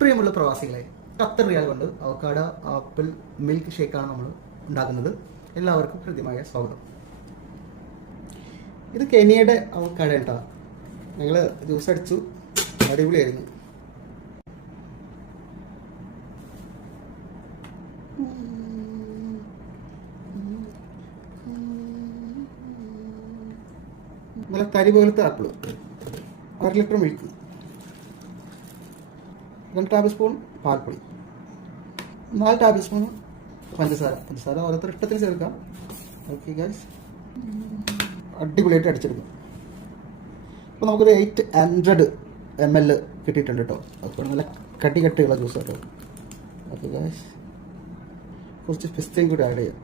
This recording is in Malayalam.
പ്രിയമുള്ള പ്രവാസികളെ, 10 റിയാൽ കൊണ്ട് അവക്കാഡോ ആപ്പിൾ മിൽക്ക് ഷേക്കാണ് നമ്മൾ ഉണ്ടാക്കുന്നത്. എല്ലാവർക്കും ഹൃദ്യമായ സ്വാഗതം. ഇത് കെനിയയുടെ അവക്കാഡോ കേട്ടോ. ഞങ്ങൾ ജ്യൂസ് അടിച്ചു, അടിപൊളിയായിരുന്നു. നല്ല തരി പോലത്തെ apple, 1 litre milk, 2 table spoon പാൽപ്പൊടി, 4 ടേബിൾ സ്പൂൺ പഞ്ചസാര ഓരോരുത്തർ ഇഷ്ടത്തിന് ചേർക്കാം. ഓക്കെ ഗൈസ്, അടിപൊളിയായിട്ട് അടിച്ചെടുക്കും. അപ്പോൾ നമുക്കൊരു 800 ml കിട്ടിയിട്ടുണ്ട് കേട്ടോ. അപ്പോൾ നല്ല കട്ടിയുള്ള ജ്യൂസ് കേട്ടോ. ഓക്കെ ഗൈസ്, കുറച്ച് പിസ്തയും കൂടി ആഡ് ചെയ്യാം.